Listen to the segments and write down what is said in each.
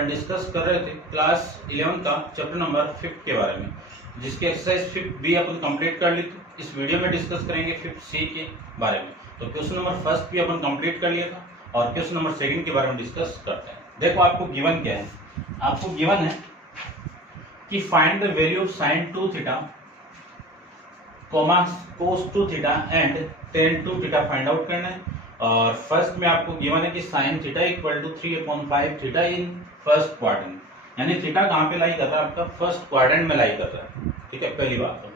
अपन discuss कर रहे थे क्लास 11 का चैप्टर नंबर 5 के बारे में, जिसकी एक्सरसाइज 5 भी अपन कंप्लीट कर ली थी। इस वीडियो में डिस्कस करेंगे 5 सी के बारे में। तो क्वेश्चन नंबर फर्स्ट भी अपन कंप्लीट कर लिया था और क्वेश्चन नंबर सेकंड के बारे में डिस्कस करते हैं। देखो आपको गिवन क्या है, आपको गिवन है कि find the value of sin 2 theta cos 2 theta and tan 2 theta find out करना है। और फर्स्ट में आपको गिवन है कि sin theta equal to 3/5 theta in first quadrant, यानी थीटा कहाँ पे लाई कर रहा है, आपका फर्स्ट क्वाड्रेंट में लाई कर रहा है। ठीक है, पहली बात तो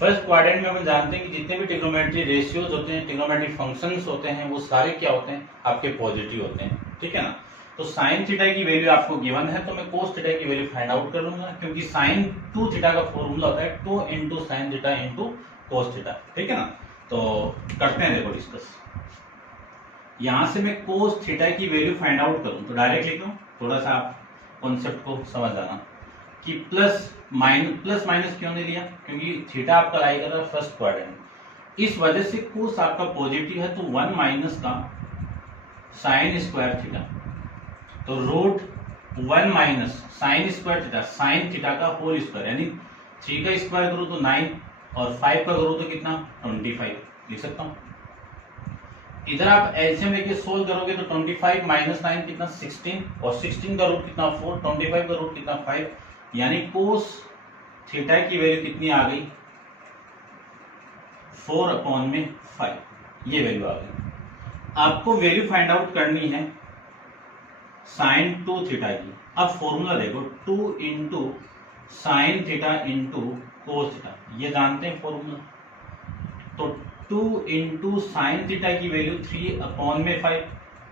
फर्स्ट क्वाड्रेंट में हम जानते हैं कि जितने भी ट्रिग्नोमेट्री रेशियोज होते हैं, ट्रिग्नोमेट्री फंक्शंस होते हैं, वो सारे क्या होते हैं, आपके पॉजिटिव होते हैं। ठीक है ना। तो sin थीटा की वैल्यू आपको गिवन है, तो मैं cos थीटा की वैल्यू फाइंड आउट कर लूंगा, क्योंकि sin 2 थीटा का फॉर्मूला होता है 2 into sine theta into cos theta. ठीक है ना। तो करते हैं देखो डिस्कस। यहां से मैं cos थीटा की वैल्यू फाइंड आउट करूं तो डायरेक्ट लिख लूं, थोड़ा सा आप कॉन्सेप्ट को समझ आना कि प्लस माइनस क्यों नहीं लिया, क्योंकि थीटा आपका लाई कर रहा है फर्स्ट क्वाड्रेंट, इस वजह से cos आपका पॉजिटिव है, तो 1 माइनस का साइन स्क्वायर थीटा, तो root 1 minus sine square theta, sine theta का होल स्क्वायर, यानी 3 का स्क्वायर करूं तो 9 और 5 का करूं तो कितना 25 लिख सकता हूं। इधर आप एलसीएम लेके सोल्व करोगे तो 25 माइनस 9 कितना 16 और 16 का रूट कितना 4, 25 का रूट कितना 5, यानी कोस थीटा की वैल्यू कितनी आ गई 4/5, ये वैल्यू आ गई। आपको वैल्यू फाइंड आउट करनी है sin 2 थीटा की। अब फॉर्मूला देखो 2 into sine theta into cos theta, ये जानते हैं फॉर्मूला। तो 2 इंटू साइन थीटा की वैल्यू 3/5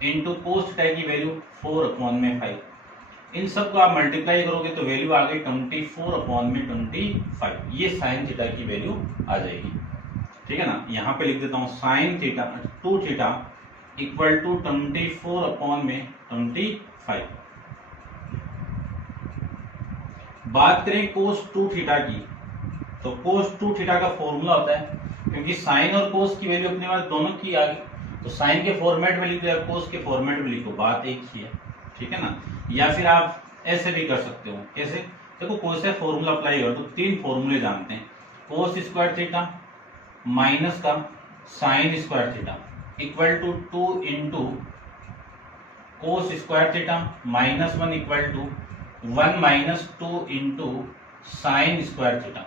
इंटू कोस थीटा की वैल्यू 4/5, इन सबको आप मल्टीप्लाई करोगे तो वैल्यू आ गई 24/25, ये साइन थीटा की वैल्यू आ जाएगी। ठीक है ना। यहां पे लिख देता हूं sine theta 2 theta equal to 24/25। बात करें cos 2 थीटा की, तो cos 2 थीटा का फॉर्मूला होता है, क्योंकि साइन और cos की वैल्यू अपने पास दोनों की आ गई, तो साइन के फॉर्मेट में लिख दो या cos के फॉर्मेट में लिखो, बात एक ही है। ठीक है ना। या फिर आप ऐसे भी कर सकते हो, कैसे, देखो कोई सा फॉर्मूला अप्लाई हो तो 3 फॉर्मूले जानते हैं, cos स्क्वायर थीटा माइनस का sine square theta equal to 2 into cos square theta minus 1 equal to 1 minus 2 into sine square theta.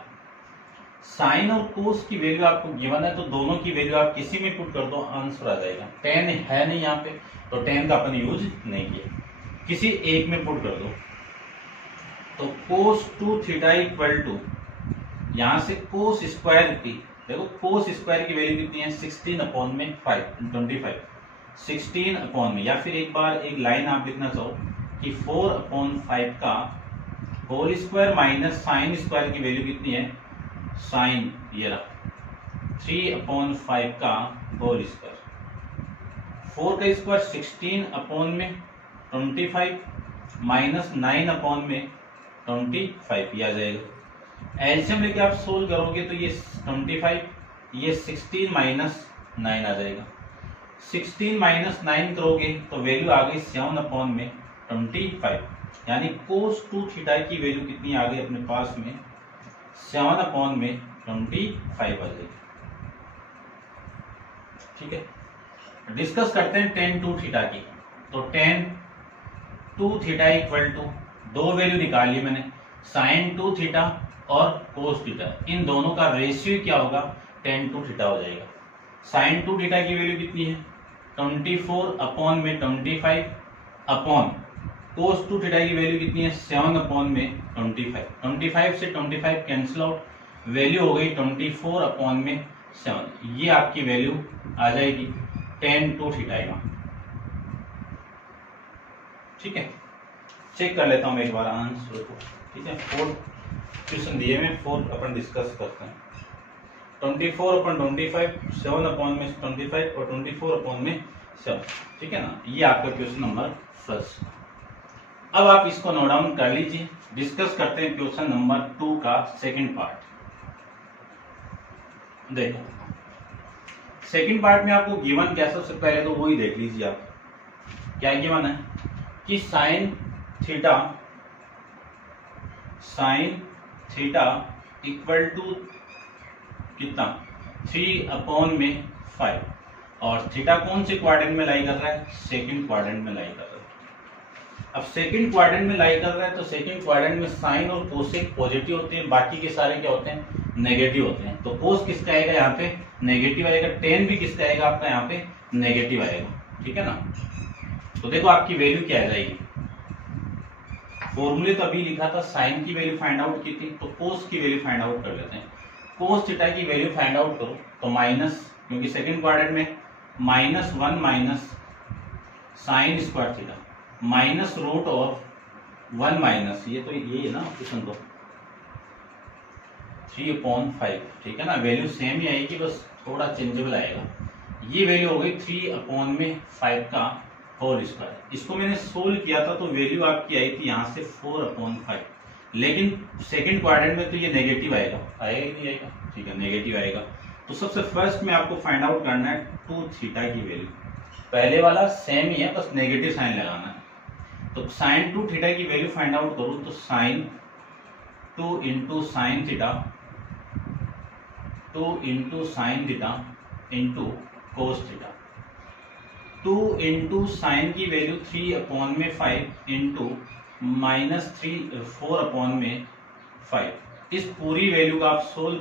Sine और कोस की वैल्यू आपको गिवन है, तो दोनों की वैल्यू आप किसी में पुट कर दो, आंसर आ जाएगा। tan है नहीं यहाँ पे, तो tan का अपन यूज नहीं किया, किसी एक में पुट कर दो। तो cos 2 थीटा इक्वल टू, यहां से cos स्क्वायर की, देखो cos स्क्वायर की वैल्यू कितनी है 16/25, 16 या फिर एक बार एक लाइन आप लिखना चाहो कि 4/5 का whole square minus sine square की वैल्यू कितनी है, साइन ये रहा 3/5 का होल स्क्वायर, 4 का स्क्वायर 16/25 माइनस 9/25, ये आ जाएगा। एलसीएम लेके आप सोल्व करोगे तो ये 25, ये 16 माइनस 9 आ जाएगा। 16 माइनस 9 करोगे तो वैल्यू आ गई 7/25, यानी cos 2 थीटा की वैल्यू कितनी आ गई अपने पास में 7/25 आ जाएगी। ठीक है, डिस्कस करते हैं tan 2 थीटा की। तो tan 2 थीटा इक्वल टू, दो वैल्यू निकाली मैंने, sin 2 थीटा और cos थीटा, इन दोनों का रेशियो क्या होगा, tan 2 थीटा हो जाएगा। sin 2 थीटा की वैल्यू कितनी है 24/25 अपॉन cos 2 थीटा की वैल्यू कितनी है 7/25, 25 से 25 कैंसिल आउट, वैल्यू हो गई 24/7, ये आपकी वैल्यू आ जाएगी tan 2 थीटा का। ठीक है, चेक कर लेता हूं मैं एक बार आंसर को। ठीक है, 4 क्वेश्चन दिए में 4 अपन डिस्कस करते हैं। 24/25, 7/25 और 24/7। ठीक है ना, ये आपका क्वेश्चन नंबर फर्स्ट। अब आप इसको नोट डाउन कर लीजिए। डिस्कस करते हैं क्वेश्चन नंबर 2 का सेकंड पार्ट। देखो सेकंड पार्ट में आपको गिवन क्या, सबसे पहले तो वही देख लीजिए आप, क्या गिवन है कि sine theta sine theta equal to कितना 3/5 और थीटा कौन से क्वाड्रेंट में लाई कर रहा है, सेकंड क्वाड्रेंट में लाई कर रहा है। अब सेकंड क्वाड्रेंट में लाई कर रहा है तो सेकंड क्वाड्रेंट में साइन और कोसेक पॉजिटिव होते हैं, बाकी के सारे क्या होते हैं, नेगेटिव होते हैं। तो कोस किसका आएगा यहाँ पे, नेगेटिव आएगा। टेन भी किसका आएगा आपका यहाँ पे, नेगेटिव आएगा। ठीक है ना। तो देखो आपकी वैल्यू क्या आ जाएगी, फॉर्मूले तो अभी लिखा था, साइन की वैल्यू फाइंड आउट की थी, तो कोस की वैल्यू फाइंड आउट कर लेते हैं। कोस थीटा की वैल्यू फाइंड आउट करो तो माइनस, क्योंकि सेकंड क्वाड्रेंट में -1 minus sine square theta minus root of 1 minus ये है ना ऑप्शन दो 3/5। ठीक है ना, वैल्यू सेम ही आएगी, बस थोड़ा चेंजेबल आएगा। ये वैल्यू हो गई 3/5 का होल स्क्वायर। इसको मैंने सोल्व किया था तो वैल्यू आपकी आई थी यहाँ से 4/5, लेकिन सेकंड क्वाड्रेंट में तो ये नेगेटिव आएगा, आएगा ही नहीं आएगा। ठीक है, नेगेटिव आएगा। तो सबसे फर्स्ट में आपको फाइंड आउट करना है 2 थीटा की वैल्यू। पहले वाला सेम ही है, बस नेगेटिव साइन लगाना है। तो साइन 2 थीटा की वैल्यू फाइंड आउट करूं तो sine 2 into sine theta 2 into sine theta into cos theta 2 into sine की वैल्यू 3/5 इंटू -4/5। इस पूरी वैल्यू का आप सोल्व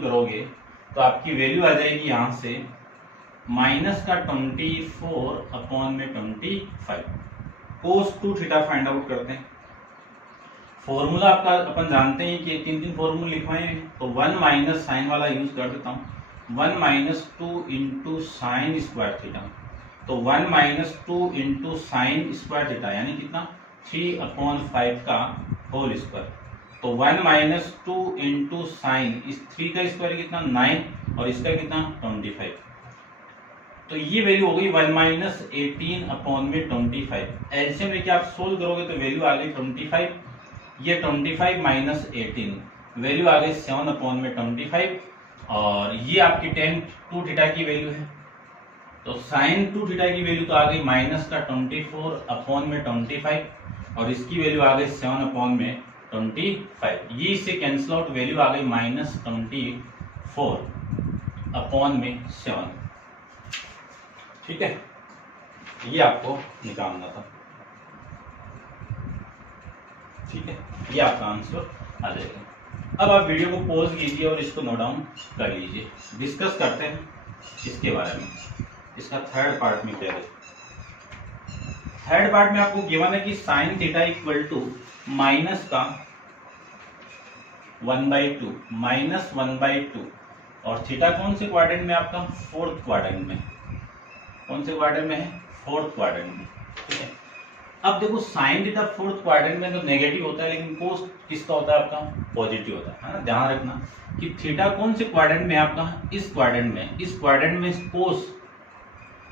करोगे, तो आपकी वैल्यू आ जाएगी यहां से माइनस का 24/25। कोस 2 थीटा फाइंड आउट करते हैं। फॉर्मूला आपका अपन जानते हैं कि 3 फॉर्मूला लिखवाए हैं, तो 1 माइनस साइन वाला यूज कर देता हूँ। 1 minus 2 into sine square theta, तो 1 minus 2 into sine square theta यानी कितना 3/5 का होल स्क्वायर। तो 1 माइनस 2 इंटू साइन, इस 3 का स्क्वायर कितना 9 और इसका कितना 25। तो ये वैल्यू हो गई 1 माइनस 18/25। एलसीएम लेके आप सोल्व करोगे तो वैल्यू आ गई 25, ये 25 माइनस 18 वैल्यू आ गई 7/25 और ये आपकी tan 2 थीटा की वैल्यू है। तो साइन 2 थीटा की वैल्यू तो आ गई माइनस का 24/25 और इसकी वैल्यू आ गई 7/25। ये इससे कैंसिल आउट, वैल्यू आ गई -24/7। ठीक है, ये आपको निकालना था। ठीक है, ये आपका आंसर आ जाएगा। अब आप वीडियो को पॉज कीजिए और इसको नोट डाउन कर लीजिए। डिस्कस करते हैं इसके बारे में, इसका थर्ड पार्ट में क्या है। थर्ड पार्ट में आपको गिवन है कि sine theta equal to minus का 1/2 -1/2 और थीटा कौन से क्वाड्रेंट में आपका, फोर्थ क्वाड्रेंट में। कौन से क्वाड्रेंट में है, फोर्थ क्वाड्रेंट में। ठीक है, अब देखो साइन थीटा फोर्थ क्वाड्रेंट में तो नेगेटिव होता है, लेकिन कोस किसका होता है आपका, पॉजिटिव होता है ना। ध्यान रखना कि थीटा कौन से क्वाड्रेंट में आपका, इस क्वाड्रेंट में। इस क्वाड्रेंट में कोस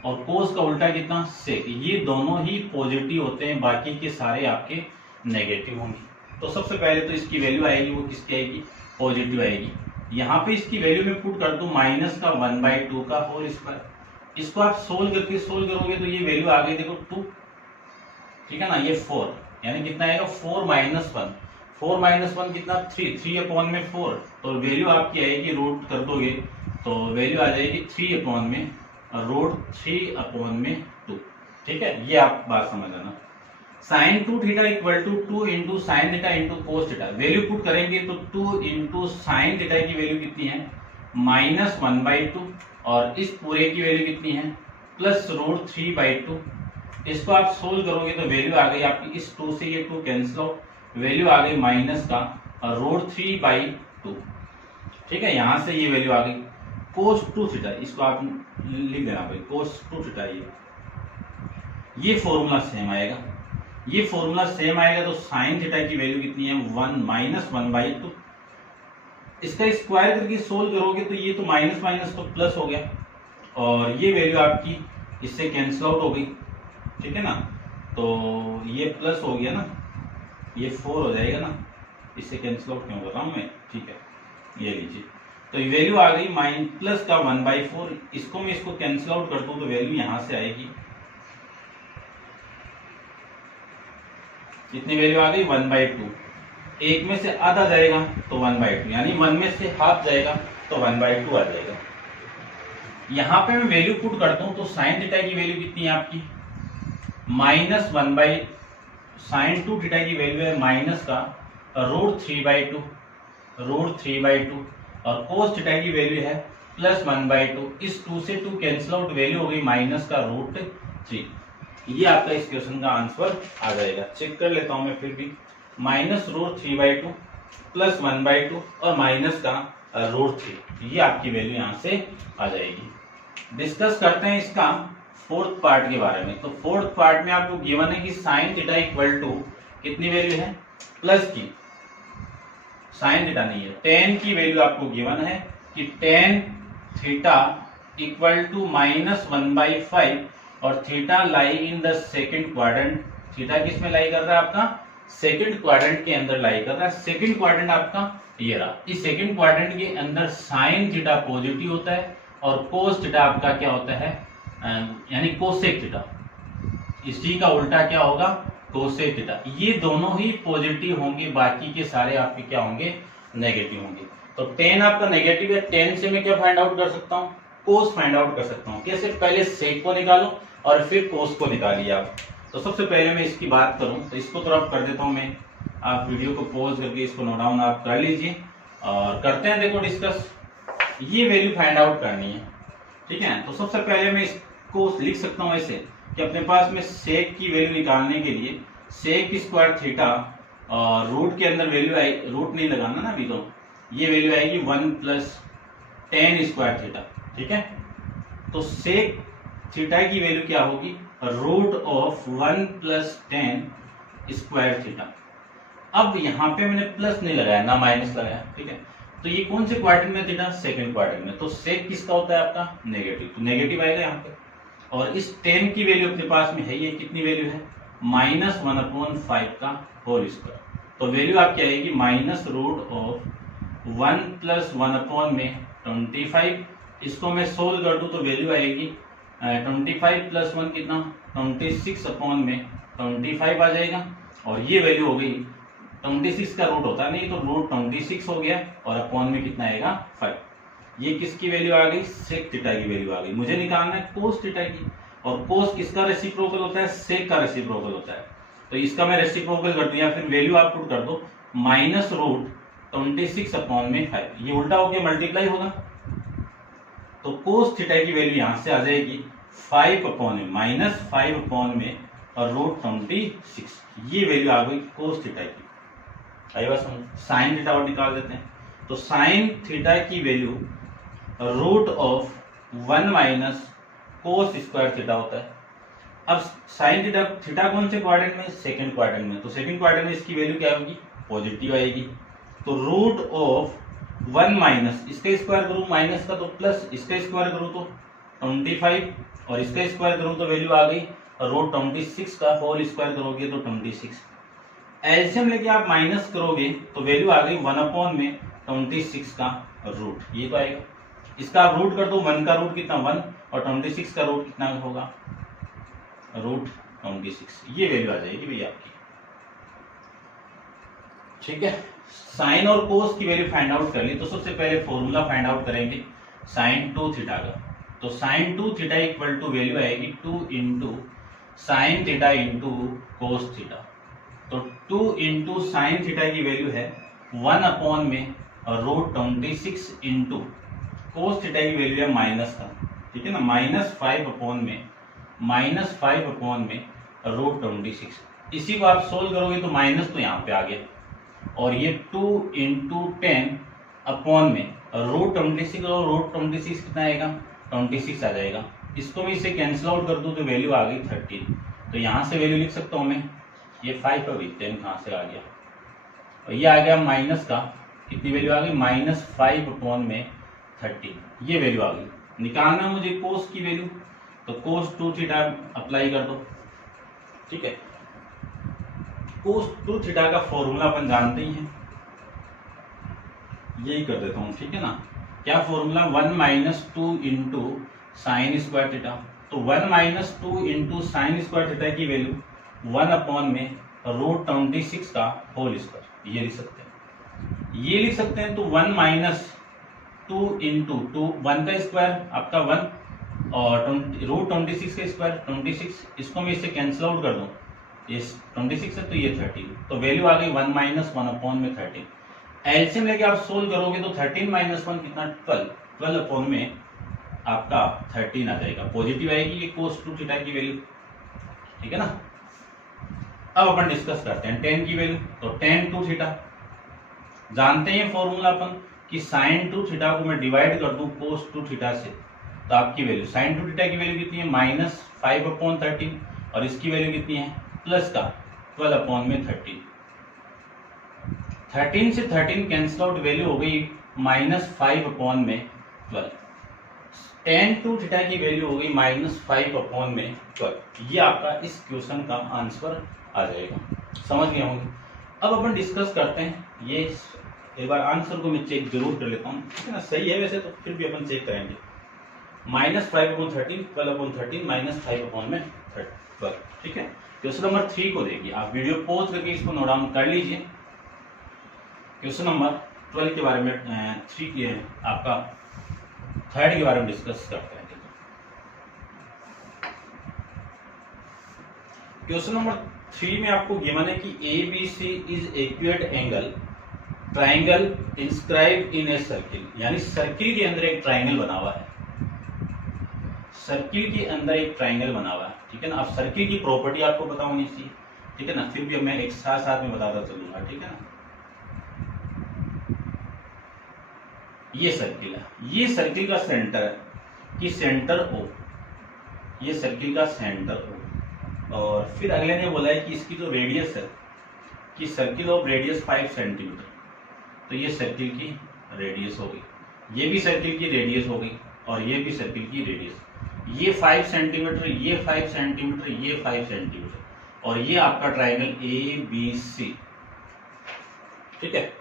और कोस का उल्टा कितना, सेक, ये दोनों ही पॉजिटिव होते हैं, बाकी के सारे आपके नेगेटिव होंगे। तो सबसे पहले तो इसकी वैल्यू आएगी, वो किसकी आएगी, पॉजिटिव आएगी। यहाँ पे इसकी वैल्यू में पुट कर दूं माइनस का 1/2 का होल स्क्वायर। इसको आप सोल्व करोगे तो ये वैल्यू आ गई देखो 2। ठीक है ना, ये 4 यानी कितना आएगा 4 माइनस 1। 4 माइनस 1 कितना 3/4। तो वैल्यू आपकी आएगी, रूट कर दोगे तो वैल्यू आ जाएगी 3/√3/2। ठीक है, ये आप बात समझ लेना। Sine 2 theta equal to 2 into sine theta into cos theta. Value put करेंगे तो 2 इंटू साइन थीटा की वैल्यू कितनी है, -1/2 और इस पूरे की वैल्यू कितनी है, +√3/2। इसको आप सोल्व करोगे तो वैल्यू आ गई आपकी, इस 2 से ये 2 कैंसिल आउट, वैल्यू आ गई माइनस का √3/2। ठीक है, यहां से ये वैल्यू आ गई cos 2 थीटा। इसको आप लिख देना भाई, cos 2 थीटा। ये फॉर्मूला सेम आएगा, तो साइन थीटा की वैल्यू कितनी है 1 इसका स्क्वायर करके सोल्व करोगे तो ये तो माइनस माइनस तो प्लस हो गया और ये वैल्यू आपकी इससे कैंसिल आउट हो गई। ठीक है ना, तो ये प्लस हो गया ना, ये 4 हो जाएगा ना, इससे कैंसिल आउट क्यों कर रहा हूं मैं। ठीक है, ये लीजिए, तो ये वैल्यू आ गई प्लस का 1/4। इसको मैं इसको कैंसिल आउट कर दूं तो वैल्यू यहां से आएगी कितनी वैल्यू आ गई 1/2। एक में से आधा जाएगा तो 1/2, यानी 1 में से हाफ जाएगा तो 1/2 आ जाएगा। यहां पे मैं वैल्यू पुट करता हूं तो साइन थीटा की वैल्यू कितनी है आपकी -1 साइन 2 थीटा की वैल्यू है माइनस का √3/2 और कोस थीटा की वैल्यू है +1/2। इस 2 से 2 कैंसिल आउट, वैल्यू हो गई माइनस का √3। ये आपका इस क्वेश्चन का आंसर आ जाएगा। चेक कर लेता हूं मैं फिर भी, -√3/2 +1/2 और माइनस का √3, ये आपकी वैल्यू यहां से आ जाएगी। डिस्कस करते हैं इसका फोर्थ पार्ट के बारे में। तो फोर्थ पार्ट में आपको गिवन है कि साइन थीटा इक्वल टू कितनी वैल्यू है प्लस की, साइन थीटा नहीं है, टेन की वैल्यू आपको गिवन है कि टेन थीटा इक्वल टू -1/5 और theta lie in the second quadrant. Theta किस में लाई कर रहा है आपका सेकंड क्वाड्रेंट के अंदर लाई कर रहा है। सेकंड क्वाड्रेंट आपका ये रहा। इस सेकंड क्वाड्रेंट के अंदर साइन थीटा पॉजिटिव होता है और कोस थीटा आपका क्या होता है यानी कोसेक थीटा। इसी का उल्टा क्या होगा कोसेक थीटा। ये दोनों ही पॉजिटिव होंगे, बाकी के सारे आपके क्या होंगे नेगेटिव होंगे। तो टेन आपका नेगेटिव है, टेन से मैं क्या फाइंड आउट कर सकता हूँ कोस फाइंड आउट कर सकता हूँ। कैसे, पहले सेक को निकालो और फिर कोस को निकालिए आप। तो सबसे पहले मैं इसकी बात करूं तो इसको तो अब कर देता हूं मैं, आप वीडियो को पॉज करके इसको नोट डाउन आप कर लीजिए और करते हैं देखो डिस्कस। ये वैल्यू फाइंड आउट करनी है, ठीक है। तो सबसे पहले मैं इसको लिख सकता हूं ऐसे कि अपने पास में सेक की वैल्यू निकालने के लिए सेक स्क्वायर थीटा और रूट के अंदर वैल्यू आई, रूट नहीं लगाना ना अभी, तो ये वैल्यू आएगी 1 + tan स्क्वायर थीटा, ठीक है। तो सेक थीटा की वैल्यू क्या होगी √1 + tan स्क्वायर थीटा। अब यहाँ पे मैंने प्लस नहीं लगाया ना माइनस लगाया, ठीक है। तो ये कौन से क्वाड्रेंट में थीटा सेकंड क्वाड्रेंट में, तो सेक किसका होता है आपका नेगेटिव, तो नेगेटिव आएगा यहाँ पे। और इस tan की वैल्यू अपने पास में है, ये कितनी वैल्यू है -1/5 का होल स्क्वायर। तो वैल्यू आपकी आएगी -√1 + 1/में 25। इसको मैं सोल्व कर दूं तो वैल्यू आएगी 25 + 1 कितना 26/में 25 आ जाएगा। और ये वैल्यू हो गई 26 का रूट होता नहीं तो √26 हो गया और अपॉन में कितना आएगा 5। ये किसकी वैल्यू आ गई सेक थीटा की वैल्यू आ गई। मुझे निकालना है कोस थीटा की, और कोस किसका रेसिप्रोकल होता है सेक का रेसिप्रोकल होता है। तो इसका मैं रेसिप्रोकल कर दूं या फिर वैल्यू आप पुट कर दो -√26/5। ये उल्टा होकर मल्टीप्लाई होगा तो कोस थीटा की वैल्यू यहां से आ जाएगी 5/में -5/में और √26। ये वैल्यू आ गई कोस थीटा की। आई बात समझ। साइन थीटा और निकाल देते हैं। तो साइन थीटा की वैल्यू √1 - कोस स्क्वायर थीटा होता है। अब साइन थीटा, थीटा कौन से क्वाड्रेंट में सेकंड क्वाड्रेंट में, तो सेकंड क्वाड्रेंट में इसकी वैल्यू क्या होगी पॉजिटिव आएगी। तो √1 - इसका स्क्वायर करूं माइनस का तो प्लस, इसका स्क्वायर करूं तो 25 और इसका स्क्वायर करूं तो वैल्यू आ गई √26 का होल स्क्वायर करोगे तो 26। एलसीएम लेके आप माइनस करोगे तो वैल्यू आ गई 1/में 26 का रूट, ये तो आएगा। इसका आप रूट कर दो, 1 का रूट कितना 1 और 26 का रूट कितना होगा √26। ये वैल्यू आ जाएगी भैया आपकी, ठीक है। साइन और कोस की वैल्यू फाइंड आउट कर ली तो सबसे पहले फॉर्मूला फाइंड आउट करेंगे साइन 2 थीटा का। तो sine 2 theta equal to value आएगी 2 × साइन थीटा × कोस थीटा। तो 2 × साइन थीटा की वैल्यू है 1/में √26 × कोस थीटा की वैल्यू है माइनस का, ठीक है ना, -5/में √26। इसी को आप सोल्व करोगे तो माइनस तो यहाँ पे आ गया और ये 2 × 10/में √26 और √26 कितना आएगा 26 आ जाएगा। इसको मैं इसे कैंसिल आउट कर दूं तो वैल्यू आ गई 13। तो यहाँ से वैल्यू लिख सकता हूँ मैं, ये 5 अभी 10 कहाँ से आ गया और ये आ गया माइनस का, कितनी वैल्यू आ गई -5/में 13। ये वैल्यू आ गई। निकालना मुझे कोस की वैल्यू, तो कोस 2 थीटा अप्लाई कर दो, ठीक है। कोस 2 थीटा का फॉर्मूला अपन जानते ही हैं, यही कर देता हूं, ठीक है ना। क्या फॉर्मूला 1 - 2 × साइन स्क्वायर थीटा। तो 1 - 2 × साइन स्क्वायर थीटा की वैल्यू 1/में √26 का होल स्क्वायर, ये लिख सकते हैं। ये लिख सकते हैं तो 1 माइनस 2 इंटू 2, 1 का स्क्वायर आपका 1 और √26 का स्क्वायर 26, इसको मैं इससे कैंसिल आउट कर दूं, ये 26 है तो ये 30, तो वैल्यू आ गई 1 माइनस 1 अपॉन में 13। एलसीएम लेके आप सोल्व करोगे तो 13 माइनस 1 कितना 12, 12 अपॉन में आपका 13 आ जाएगा, पॉजिटिव आएगी ये cos 2 थीटा की वैल्यू, ठीक है ना। अब अपन डिस्कस करते हैं tan की वैल्यू, तो tan 2 थीटा जानते हैं फॉर्मूला अपन कि sin 2 थीटा को मैं डिवाइड कर दूं cos 2 थीटा से, तो आपकी वैल्यू sin 2 थीटा की वैल्यू कितनी है -5 अपॉन 13 और इसकी वैल्यू कितनी है प्लस का 12 अपॉन में 13। 13 से 13 कैंसिल आउट, वैल्यू हो गई -5 अपॉन में 12। tan 2 थीटा की वैल्यू हो गई -5 अपॉन में 12। ये आपका इस क्वेश्चन का आंसर आ जाएगा, समझ गए होंगे। अब अपन डिस्कस करते हैं, ये एक बार आंसर को मैं चेक जरूर कर लेता हूँ, ठीक है ना। सही है वैसे तो फिर भी अपन चेक करेंगे। -5 अपॉन 13, 12 अपॉन 13, -5 अपॉन में 12, ठीक है। क्वेश्चन नंबर 3 को देखिए, आप वीडियो पॉज करके इसको नोट डाउन कर लीजिए। क्वेश्चन नंबर 12 के बारे में 3 के आपका 3rd के बारे में डिस्कस करते हैं। क्वेश्चन नंबर 3 में आपको गिवन है कि ABC is accurate angle triangle inscribe in a circle, यानी सर्किल के अंदर एक ट्राइंगल बना हुआ है, सर्किल के अंदर एक ट्राइंगल बना हुआ है, ठीक है ना। अब सर्किल की प्रॉपर्टी आपको पता होनी चाहिए, ठीक है ना, फिर भी मैं एक साथ साथ में बताता चलूंगा, ठीक है ना। ये सर्किल है, ये सर्किल का सेंटर है कि सेंटर O, ये सर्किल का सेंटर O, और फिर अगले ने बोला है कि इसकी जो रेडियस है कि सर्किल ऑफ रेडियस 5 सेंटीमीटर, तो ये सर्किल की रेडियस हो गई, ये भी सर्किल की रेडियस हो गई और ये भी सर्किल की रेडियस, ये 5 सेंटीमीटर, ये 5 सेंटीमीटर, ये 5 सेंटीमीटर, और ये आपका ट्राइंगल ABC, ठीक है।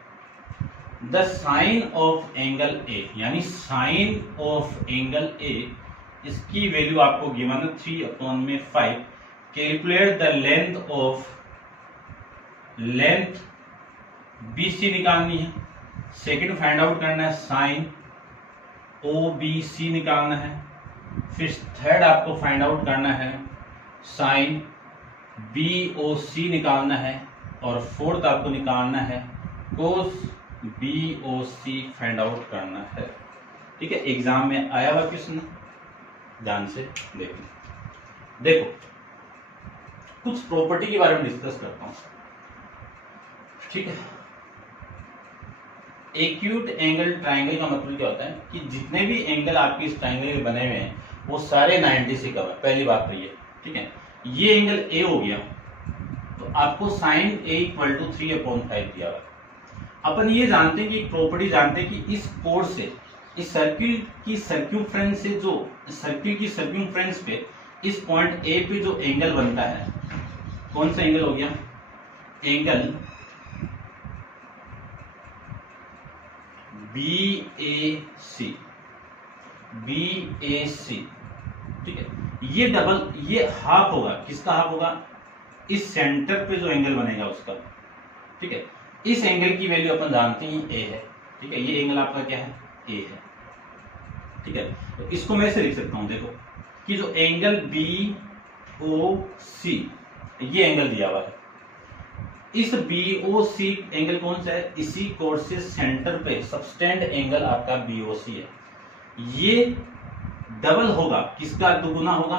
The sine of angle A, यानी साइन ऑफ एंगल A, इसकी वैल्यू आपको गिवन है 3 अपॉन में 5। कैलकुलेट द लेंथ BC निकालनी है, सेकंड फाइंड आउट करना है साइन OBC निकालना है, फिर थर्ड आपको फाइंड आउट करना है साइन BOC निकालना है, और फोर्थ आपको निकालना है कोस BOC फाइंड आउट करना है, ठीक है। एग्जाम में आया हुआ क्वेश्चन, ध्यान से देखो कुछ प्रॉपर्टी के बारे में डिस्कस करता हूं, ठीक है। एक्यूट एंगल ट्राइंगल का मतलब क्या होता है कि जितने भी एंगल आपके इस ट्राइंगल में बने हुए हैं वो सारे 90 से कवर, पहली बात तो ये, ठीक है। ये एंगल A हो गया, तो आपको साइन A = 3/5 दिया हुआ। अपन ये जानते हैं कि एक प्रॉपर्टी जानते हैं कि इस कोण से, इस सर्किल की सर्क्यूम्फ्रेंस से, जो सर्किल की सर्क्यूम्फ्रेंस पे इस पॉइंट A पे जो एंगल बनता है, कौन सा एंगल हो गया, एंगल BAC, ठीक है। ये डबल, ये हाफ होगा, किसका हाफ होगा, इस सेंटर पे जो एंगल बनेगा उसका, ठीक है। इस एंगल की वैल्यू अपन जानते हैं A है, ठीक है। ये एंगल आपका क्या है, A है, ठीक है। तो इसको मैं ऐसे लिख सकता हूं, देखो कि जो एंगल BOC, ये एंगल दिया हुआ है, इस BOC एंगल कौन सा है, इसी कोण से सेंटर पे सबस्टेंड एंगल आपका BOC है। ये डबल होगा, किसका दुगुना होगा,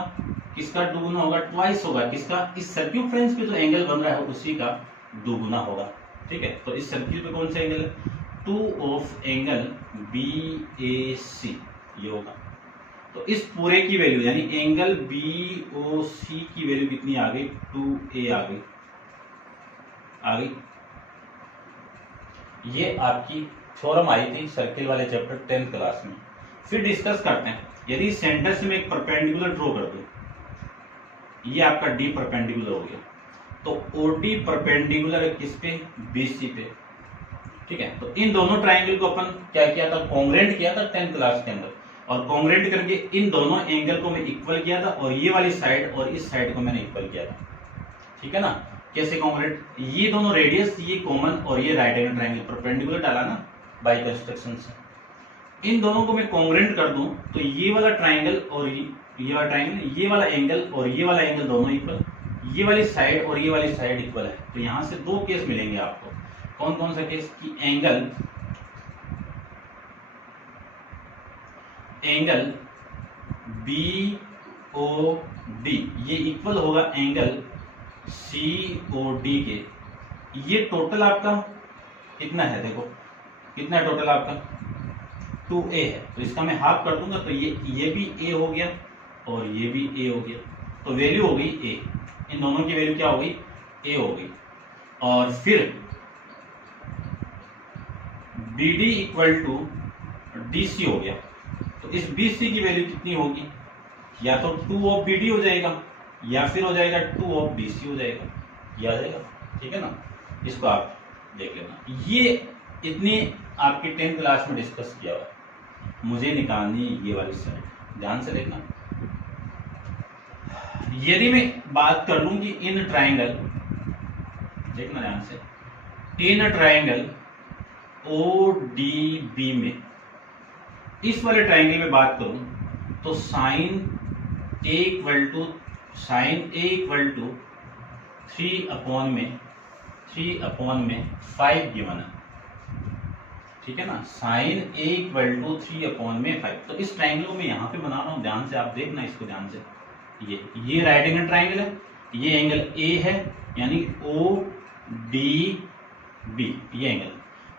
किसका दुगुना होगा, ट्वाइस होगा, किसका, इस सर्क्यूम्फ्रेंस पे जो एंगल बन रहा है उसी का दुगुना होगा, ठीक है। तो इस सर्किल पे कौन सा एंगल है, 2 ऑफ एंगल BAC, ये होगा। तो इस पूरे की वैल्यू यानी एंगल BOC की वैल्यू कितनी आ गई, 2A आ गई, ये आपकी थ्योरम आई थी सर्किल वाले चैप्टर 10th क्लास में। फिर डिस्कस करते हैं, यदि सेंटर से मैं एक परपेंडिकुलर ड्रॉ कर दूं, ये आपका D परपेंडिकुलर हो गया, तो OD परपेंडिकुलर है किस पे, BC पे, ठीक है। तो इन दोनों ट्राइंगल को अपन क्या किया था, कॉन्ग्रेंट किया था 10th क्लास के अंदर, और कॉन्ग्रेंट करके इन दोनों एंगल को मैं इक्वल किया था, और ये वाली साइड और इस साइड को मैंने इक्वल किया था, ठीक है ना। कैसे कॉन्ग्रुएंट, ये दोनों रेडियस, ये कॉमन और ये राइट एंगल ट्रायंगल परपेंडिकुलर डाला ना बाय कंस्ट्रक्शन से, इन दोनों को मैं कॉन्ग्रुएंट कर दूं तो ये वाला ट्रायंगल और ये वाला ट्रायंगल, ये वाला एंगल और ये वाला एंगल दोनों इक्वल, ये वाली साइड और ये वाली साइड इक्वल है। तो यहां से दो केस मिलेंगे आपको। कौन कौन सा केस कि एंगल बी ओ डी ये इक्वल होगा एंगल सी ओ डी के। ये टोटल आपका कितना है, देखो कितना है टोटल आपका 2a है, तो इसका मैं हाफ कर दूंगा तो ये भी a हो गया और ये भी a हो गया, तो वैल्यू हो गई a, इन दोनों की वैल्यू क्या हो गई a हो गई। और फिर BD इक्वल टू DC हो गया, तो इस BC की वैल्यू कितनी होगी, या तो 2 ऑफ BD हो जाएगा या फिर हो जाएगा 2 ऑफ BC हो जाएगा, ये आ जाएगा, ठीक है ना। इसको आप देख लेना, ये इतनी आपकी 10th क्लास में डिस्कस किया हुआ है। मुझे निकालनी ये वाली साइड, ध्यान से देखना। यदि मैं बात कर लूं कि इन ट्रायंगल, देखना ध्यान से, इन ट्रायंगल ODB में, इस वाले ट्रायंगल में बात करूं तो sine A equal to 3/5 given है, ठीक है ना। साइन A इक्वल टू 3/5, तो इस ट्रायंगल को मैं यहाँ पे बना रहा हूँ, ध्यान से आप देखना इसको ध्यान से। ये राइट एंगल ट्रायंगल है, ये एंगल A है यानी ODB ये एंगल।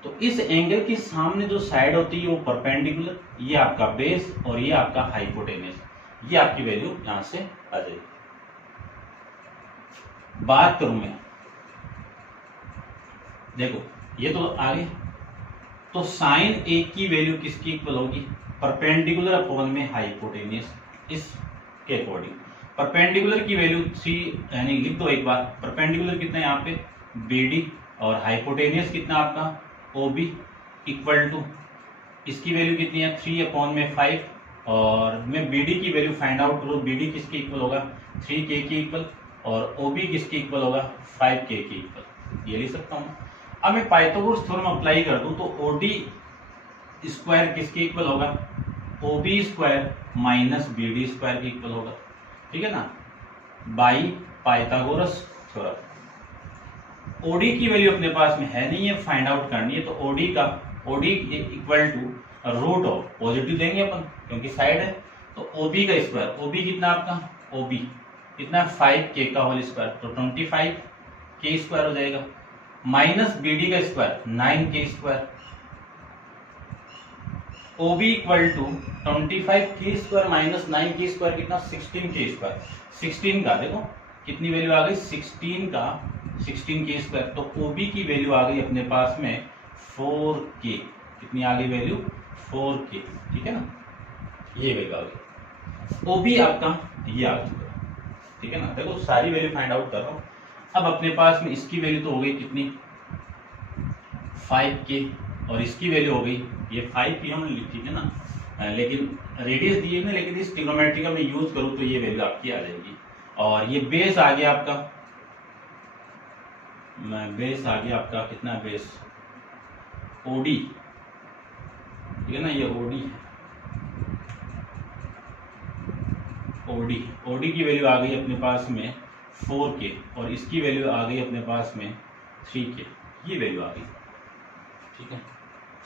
तो इस एंगल के सामने जो साइड होती है वो परपेंडिकुलर, ये आपका बेस और ये आपका हाइपोटेनस, ये आपकी वैल्यू यहां से आ जाएगी। बात करूं मैं, देखो ये तो आगे, तो साइन A की वैल्यू किसकी इक्वल होगी, परपेंडिकुलर अपॉन में हाइपोटेनियस, इसके अकॉर्डिंग परपेंडिकुलर की वैल्यू 3, यानी लिख दो एक बार, परपेंडिकुलर कितना है यहाँ पे BD और हाइपोटेनियस कितना आपका OB इक्वल टू, इसकी वैल्यू कितनी है 3/5, और मैं BD की वैल्यू फाइंड आउट करूँ, BD किसके इक्वल होगा 3K के इक्वल, और OB किसके इक्वल होगा 5K के इक्वल, ये लिख सकता हूँ। अब मैं पाइथागोरस थ्योरम अप्लाई कर दूं तो OD स्क्वायर किसके इक्वल होगा, OB square minus BD square के इक्वल होगा, ठीक है ना, बाई पाइथागोरस थ्योरम। OD की वैल्यू अपने पास में है नहीं है, फाइंड आउट करनी है, तो OD equal to root of, positive देंगे अपन क्योंकि साइड है, तो OB का स्क्वायर, OB कितना आपका OB कितना 5K का होल स्क्वायर, तो 25K स्क्वायर हो जाएगा, माइनस BD का square 9K square, OB equal to 25K square minus 9K square कितना 16K स्क्वायर, 16 का देखो कितनी वैल्यू आ गई 16K स्क्वायर, तो OB की वैल्यू आ गई अपने पास में 4K, कितनी आ गई वैल्यू 4K, ठीक है ना, ये वैल्यू आ गई। OB आपका ये आ गया, ठीक है ना। देखो सारी वैल्यू फाइंड आउट कर रहा हूं। अब अपने पास में इसकी वैल्यू तो हो गई कितनी 5K, और इसकी वैल्यू हो गई ये 5P हमने लिखी है ना, लेकिन रेडियस दिए ना, लेकिन इस ट्रिग्नोमेट्री का मैं यूज करूं तो ये वैल्यू आपकी आ जाएगी। और ये बेस आ गया आपका, बेस आ गया आपका कितना बेस OD, ठीक है ना, ये OD है, OD की वैल्यू आ गई अपने पास में 4K, और इसकी वैल्यू आ गई अपने पास में 3K, ये वैल्यू आ गई, ठीक है।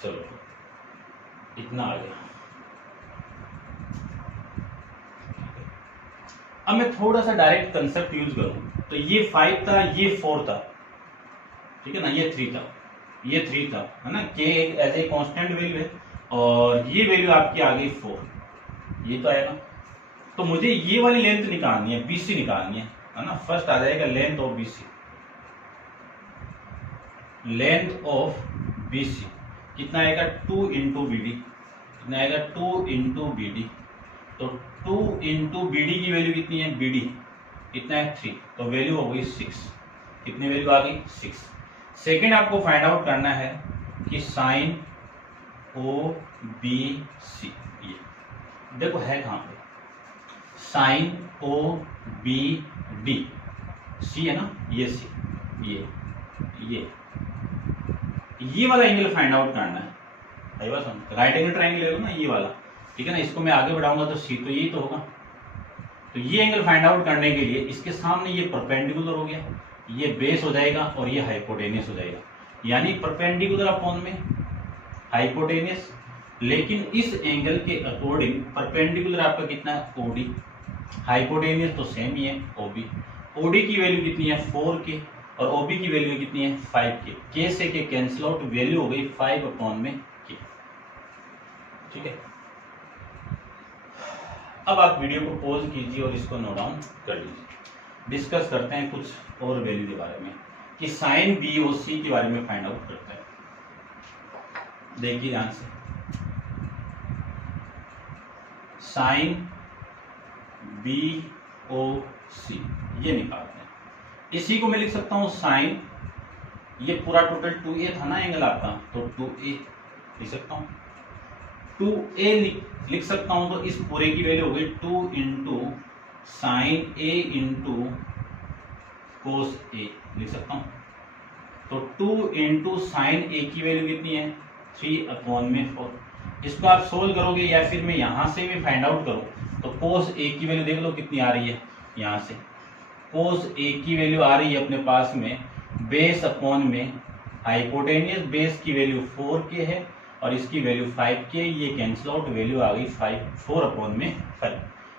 चलो इतना आ गया। अब मैं थोड़ा सा डायरेक्ट कंसेप्ट यूज करूं तो ये 5 था, ये 4 था, ठीक है ना, ये 3 था, ये 3 था, है ना, K as a constant value है, और ये वैल्यू आपकी आ गई 4, ये तो आएगा। तो मुझे ये वाली लेंथ निकालनी है, BC निकालनी है ना। फर्स्ट आ जाएगा length of BC, length of BC कितना आएगा 2 इंटू BD, कितना आएगा 2 इंटू BD, तो 2 इंटू BD की वैल्यू कितनी है, BD कितना है 3, तो वैल्यू हो गई 6, कितनी वैल्यू आ गई 6। सेकेंड आपको फाइंड आउट करना है कि साइन OBC, ये देखो है कहां पे, साइन OBD, C है ना, ये C, ये वाला एंगल फाइंड आउट करना है। आई बात समझ, राइट एंगल ट्रायंगल ले लो ना, ये वाला, ठीक है ना। इसको मैं आगे बढ़ाऊंगा तो सी तो यही तो होगा। तो ये एंगल फाइंड आउट करने के लिए इसके सामने ये परपेंडिकुलर हो गया, ये बेस हो जाएगा और ये हाइपोटेनियस हो जाएगा, यानी परपेंडिकुलर अपॉन में हाइपोटेनियस। लेकिन इस एंगल के अकॉर्डिंग परपेंडिकुलर आपका कितना है, ओडी, हाइपोटेनियस तो सेम ही है, ओबी। ओडी की वैल्यू कितनी है, 4K, और ओबी की वैल्यू कितनी है, 5K। के से के कैंसिल आउट, वैल्यू हो गई 5 अपॉन में K, ठीक है। अब आप वीडियो को पॉज कीजिए और इसको नोट डाउन कर लीजिए। डिस्कस करते हैं कुछ और वैल्यू के बारे में कि साइन BOC के बारे में फाइंड आउट करते हैं। देखिए ध्यान से, साइन BOC ये निकालते हैं। इसी को मैं लिख सकता हूं साइन, ये पूरा टोटल 2A था ना एंगल आपका, तो 2A लिख सकता हूं, 2A लिख सकता हूं। तो इस पूरे की वैल्यू हो गई 2 into sine A into cos A लिख सकता हूं। तो 2 इंटू साइन A की वैल्यू कितनी है, 3 अपॉन में 4। इसको आप सोल्व करोगे या फिर मैं यहां से भी फाइंड आउट करूं तो कोस A की वैल्यू देख लो कितनी आ रही है, यहां से कोस A की वैल्यू आ रही है अपने पास में बेस अपॉन में हाइपोटेनियस, बेस की वैल्यू 4K है और इसकी वैल्यू 5K, ये कैंसिल आउट, वैल्यू आ गई 4 अपॉन में 5।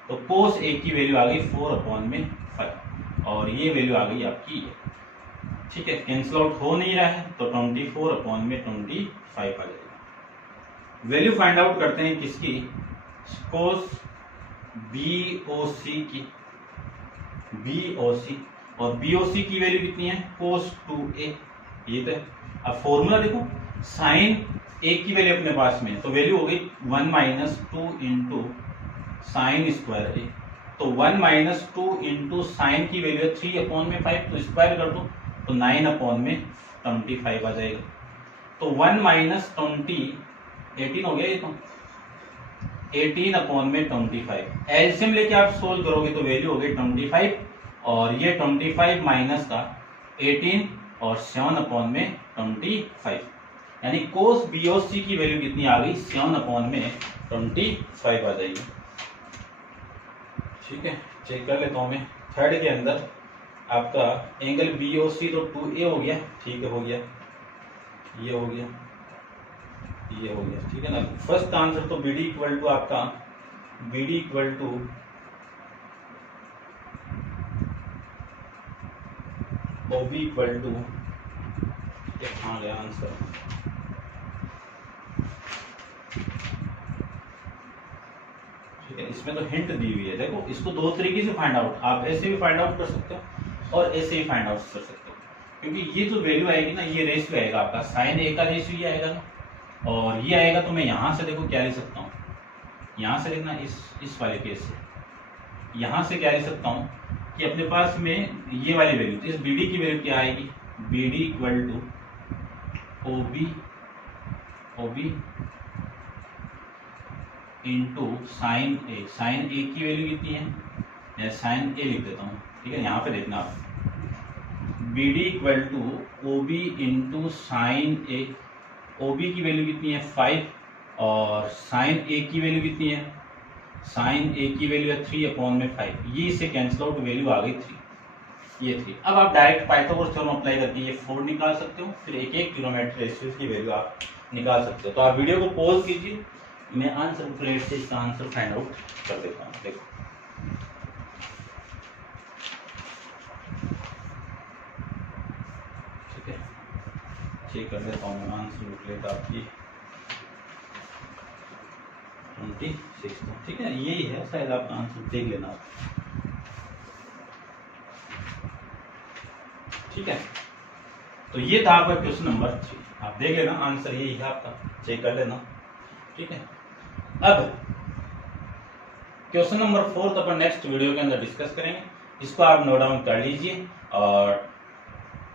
तो कोस A की वैल्यू आ गई 4 अपॉन में 5 और ये वैल्यू आ गई आपकी, ठीक है। कैंसिल आउट हो नहीं रहा है तो 24 अपॉन में 25 आ जाएगा। वैल्यू फाइंड आउट करते हैं किसकी, कोस BOC की, BOC, और BOC की वैल्यू कितनी है, कोस 2A, ये तो है। अब फॉर्मूला देखो, साइन A की वैल्यू अपने पास में, तो वैल्यू हो गई 1 minus 2 into sine square A। तो 1 माइनस 2 इंटू साइन की वैल्यू है 3 अपॉन में 5, तो स्क्वायर कर दो तो 9 अपॉन में 25 आ जाएगा। तो 1 माइनस 20 18 हो गया, ये तो 18 अपॉन में 25। एलसीएम लेके आप सोल्व करोगे तो वैल्यू हो गई 25, और ये 25 माइनस का 18 और 7 अपॉन में 25, यानी कोस BOC की वैल्यू कितनी आ गई, 7 अपॉन में 25 आ जाएगी, ठीक है। चेक कर लेता हूं मैं, थर्ड के अंदर आपका एंगल BOC तो 2A हो गया, ठीक है, हो गया, ये हो गया, ये हो गया, ठीक है ना। फर्स्ट आंसर तो BD इक्वल टू आपका, BD equal to OB equal to, कहाँ गया आंसर, ठीक है। इसमें तो हिंट दी हुई है, देखो इसको दो तरीके से फाइंड आउट, आप ऐसे भी फाइंड आउट कर सकते हो और ऐसे ही फाइंड आउट कर सकते हो, क्योंकि ये जो वैल्यू आएगी ना, ये रेशियो आएगा आपका, साइन A का रेशियो ये आएगा ना, और ये आएगा। तो मैं यहाँ से देखो क्या लिख सकता हूँ, यहाँ से लिखना, इस वाले केस से यहाँ से क्या लिख सकता हूँ कि अपने पास में ये वाली वैल्यू, तो इस BD की वैल्यू क्या आएगी, BD equal to OB into sine A। Sine A की वैल्यू कितनी है, या साइन A लिख देता हूँ, ठीक है। यहाँ पे देखना आप, BD equal to OB into sine A। OB की वैल्यू कितनी है, 5, और साइन A की वैल्यू कितनी है, साइन A की वैल्यू है 3 अपॉन में 5, ये इसे कैंसिल आउट, वैल्यू आ गई 3, ये 3। अब आप डायरेक्ट पाइथागोरस थ्योरम अप्लाई करके ये 4 निकाल सकते हो, फिर एक एक किलोमीटर रेशियो की वैल्यू आप निकाल सकते हो। तो आप वीडियो को पॉज कीजिए, मैं आंसर प्लेट से इसका आंसर फाइंड आउट कर देता हूँ। देखो ठीक है, चेक कर देता हूँ मैं आंसर प्लेट आपकी 26, ठीक है, यही है शायद, आपका आंसर देख लेना आप, ठीक है। तो ये था आपका क्वेश्चन नंबर 3, आप देख लेना, आंसर यही है आपका, चेक कर लेना, ठीक है। अब क्वेश्चन नंबर 4 अपन नेक्स्ट वीडियो के अंदर डिस्कस करेंगे, इसको आप नोट डाउन कर लीजिए, और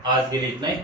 आज के लिए इतना ही।